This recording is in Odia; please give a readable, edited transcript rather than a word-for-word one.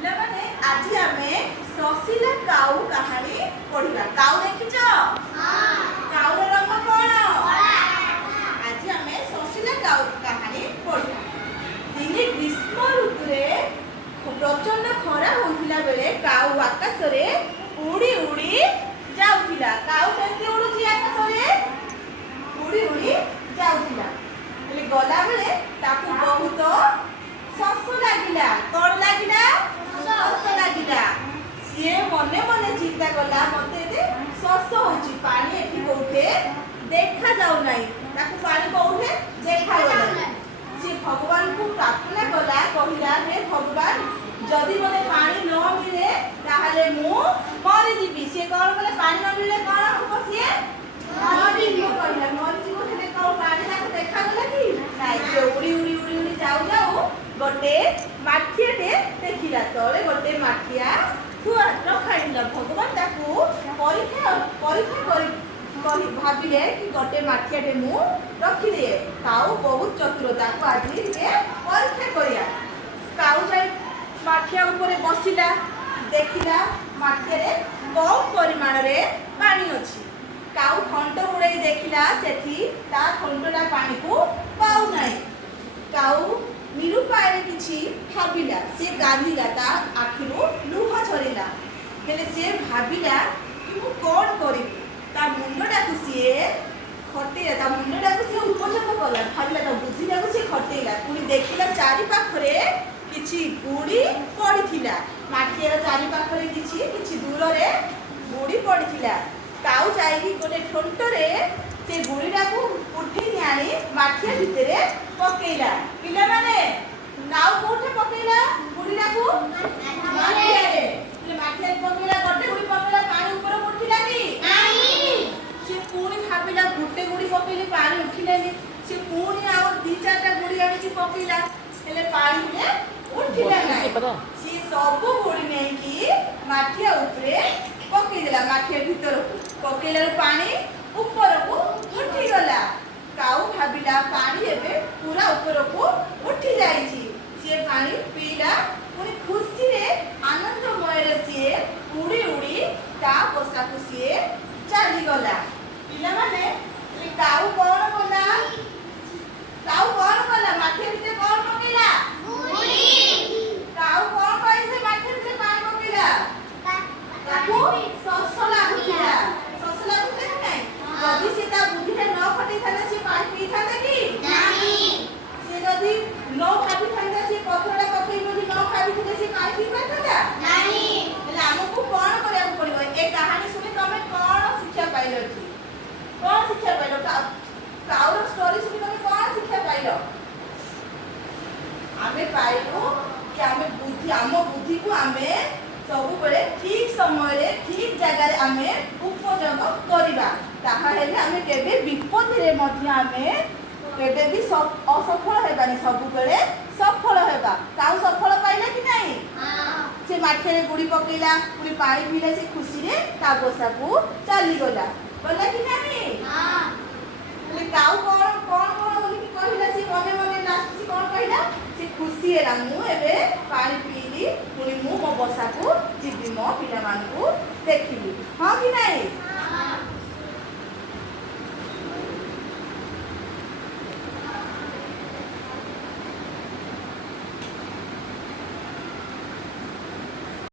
ପିଲାମାନେ ଆଜି ଆମେ ସସିଲା କାଉ କାହାଣୀ ପଢିବା। କାଉ ଦେଖିଛ? କାଉର ରଙ୍ଗ କଣ? ଆଜି ଆମେ ସସିଲା କାଉ କାହାଣୀ ପଢିବା। ଦିନେ ଗ୍ରୀଷ୍ମ ଋତୁରେ ପ୍ରଚଣ୍ଡ ଖରା ହେଉଥିଲା ବେଳେ କାଉ ଆକାଶରେ ଉଡ଼ି ଉଡ଼ି ଯାଉଥିଲା। କାଉ କେମିତି ଉଡୁଛି ଆକାଶରେ? ଉଡ଼ି ଉଡ଼ି ଯାଉଥିଲା। ହେଲେ ଗଲାବେଳେ ତାକୁ ବହୁତ ଶସ ଲାଗିଲା। କଣ ଲାଗିଲା? ଶସ ଲାଗିଲା। ସିଏ ମନେ ମନେ ଚିନ୍ତା କଲା, ମତେ ଏତେ ଶସ ହଉଛି, ପାଣି ଏଠି କୋଉଠି ଦେଖା ଯାଉନାହିଁ। ତାକୁ ପାଣି କୋଉଠି ଦେଖାଗଲା। ସେ ଭଗବାନଙ୍କୁ ପ୍ରାର୍ଥନା କଲା, କହିଲା, ହେ ଭଗବାନ, ଯଦି ମତେ ପାଣି ନ ମିଳେ ତାହେଲେ ମୁଁ ମରିଯିବି। ସେ କଣ କଲେ? ପାଣି ନ ମିଳିଲେ କଣ ହବ? ସିଏ ମରିଯିବ କହିଲା। ମରିଯିବ। ହେଲେ କଣ ପାଣି ତାକୁ ଦେଖାଗଲା କି? ନାଇଁ। ସେ ଉଡ଼ି ଉଡ଼ି ଉଡ଼ି ଉଡ଼ି ଯାଉ ଯାଉ ଗୋଟେ ମାଠିଆଟେ ଦେଖିଲା। ତଳେ ଗୋଟେ ମାଠିଆ ଥୁଆ ରଖାଇଥିଲା। ଭଗବାନ ତାକୁ ପରୀକ୍ଷା କରି ଭାବିଲେ କି ଗୋଟେ ମାଠିଆଟେ ମୁଁ ରଖିଦିଏ। କାଉ ବହୁତ ଚତୁର, ତାକୁ ଆଜି ଟିକେ ପରୀକ୍ଷା କରିବା। କାଉ ଯାଇ ମାଠିଆ ଉପରେ ବସିଲା, ଦେଖିଲା ମାଠିଆରେ କମ ପରିମାଣରେ ପାଣି ଅଛି। କାଉ ଥଣ୍ଟ ଉଡ଼େଇ ଦେଖିଲା, ସେଠି ତା ଥଣ୍ଟଟା ପାଣିକୁ ପାଉନାହିଁ। କାଉ ନିରୁପାୟରେ କିଛି ଭାବିଲା। ସେ କାନ୍ଦିଲା, ତା ଆଖିରୁ ଲୁହ ଝରିଲା। ହେଲେ ସେ ଭାବିଲା କି ମୁଁ କଣ କରିବି? ତା ମୁଣ୍ଡଟାକୁ ସିଏ ଖଟେଇଲା। ତା ମୁଣ୍ଡଟାକୁ ସିଏ ଉପଯୋଗ କଲା। ଭାବିଲା, ତା ବୁଦ୍ଧିଟାକୁ ସିଏ ଖଟେଇଲା। ପୁଣି ଦେଖିଲା ଚାରି ପାଖରେ କିଛି ଗୁଡ଼ି ପଡ଼ିଥିଲା। ମାଠିଆର ଚାରି ପାଖରେ କିଛି ଦୂରରେ ଗୁଡ଼ି ପଡ଼ିଥିଲା। କାଉ ଯାଇକି ଗୋଟେ ଥଣ୍ଟରେ ସେ ଗୁଡ଼ିଟାକୁ ଉଠେଇ ଆଣି ମାଠିଆ ଭିତରେ ପକେଇଲା। ପିଲାମାନେ, କାଉ କୋଉଠି ପକେଇଲା ଗୁଡ଼ିଟାକୁ? ମାଠିଆରେ। ମାଠିଆରେ ପକେଇଲା, ଗୋଟେ ଗୁଡ଼ି ପକେଇଲା, ପାଣି ଉପରେ ଉଠିଲା କି? ସେ ପୁଣି ଭାବିଲା, ଗୋଟେ ଗୁଡ଼ି ପକେଇଲେ ପାଣି ଉଠିଲାନି। ସେ ପୁଣି ଆଉ 2-4ଟା ଗୁଡ଼ି ଆଣିକି ପକେଇଲା, ହେଲେ ପାଣିରେ ଉଠିଲା ନାହିଁ। ସେ ସବୁ ଗୁଡ଼ି ନେଇକି ମାଠିଆ ଉପରେ ପକେଇଦେଲା। ମାଠିଆ ଭିତରକୁ ପକେଇଲାରୁ ପାଣି ଉପରକୁ ଉଠିଗଲା। କାଉ ଭାବିଲା, ପାଣି ଏବେ ପୁରା ଉପରକୁ ଉଠି ଯାଇଛି। ସିଏ ପାଣି ପିଇଲା। ପୁଣି ଖୁସିରେ ଆନନ୍ଦମୟରେ ସିଏ ଉଡ଼ି ଉଡ଼ି ତା ବସାକୁ ସିଏ ଚାଲିଗଲା। ପିଲାମାନେ, କାଉ କଣ କଲା? କାଉ କଣ କଲା? ମାଠିଆ ଭିତରେ କଣ ପକେଇଲା? କାଉ କଣ ପାଇଁ ସେ ମାଠିଆ ଭିତରେ ପାଣି ପକେଇଲା? ତାକୁ ଶସ ଲାଗୁଥିଲା। ଶସ ଲାଗୁଥିଲା କି ନାହିଁ? ଯଦି ସେ ତା ବୁଦ୍ଧିଟା ନ ଖଟେଇଥାନ୍ତା, ସେ ପାଣି ପିଇଥାନ୍ତା କି? ସେ ଯଦି ନ ଭାବିଥାନ୍ତା, ସେ ପଥରଟା ପକେଇ ବୋଲି ନ ଭାବିଥିଲେ, ସେ ପାଣି ପିଇ ପାରିଥାନ୍ତା? ହେଲେ ଆମକୁ କଣ କରିବାକୁ ପଡିବ? ଏ କାହାଣୀ ଶୁଣି ତମେ କଣ ଶିକ୍ଷା ପାଇଲ? ଏଠି କଣ ଶିକ୍ଷା ପାଇଲ? କାଉର ଷ୍ଟୋରି ଶୁଣି ତମେ କଣ ଶିକ୍ଷା ପାଇଲ? ଆମେ ପାଇଲୁ କି ଆମ ବୁଦ୍ଧିକୁ ଆମେ ସବୁବେଳେ ଠିକ ସମୟରେ ଠିକ ଜାଗାରେ ଆମେ ଉପଯୋଗ କରିବା। ତାହା ହେଲେ ଆମେ କେବେ ବିପଦରେ ମଧ୍ୟ ଆମେ କେବେ ବି ଅସଫଳ ହେବାନି, ସବୁବେଳେ ସଫଳ ହେବା। କାଉ ସଫଳ ପାଇଲା କି ନାହିଁ? ସେ ମାଠିଆରେ ଗୁଡ଼ି ପକେଇଲା, ପୁଣି ପାଣି ପିଇଲା। ସେ ଖୁସିରେ ତା ବସାକୁ ଚାଲିଗଲା। ଗଲା କି ନାହିଁ? ହେଲେ କାଉ କଣ ବୋଲିକି କହିଲା? ସେ ମନେ ମନେ ଲାଷ୍ଟ କଣ କହିଲା? ସେ ଖୁସି ହେଲା, ମୁଁ ଏବେ ପାଣି ପିଇଲି, ପୁଣି ମୁଁ ମୋ ବସାକୁ ଯିବି, ମୋ ପିଲାମାନଙ୍କୁ ଦେଖିବି। ହଁ କି ନାହିଁ?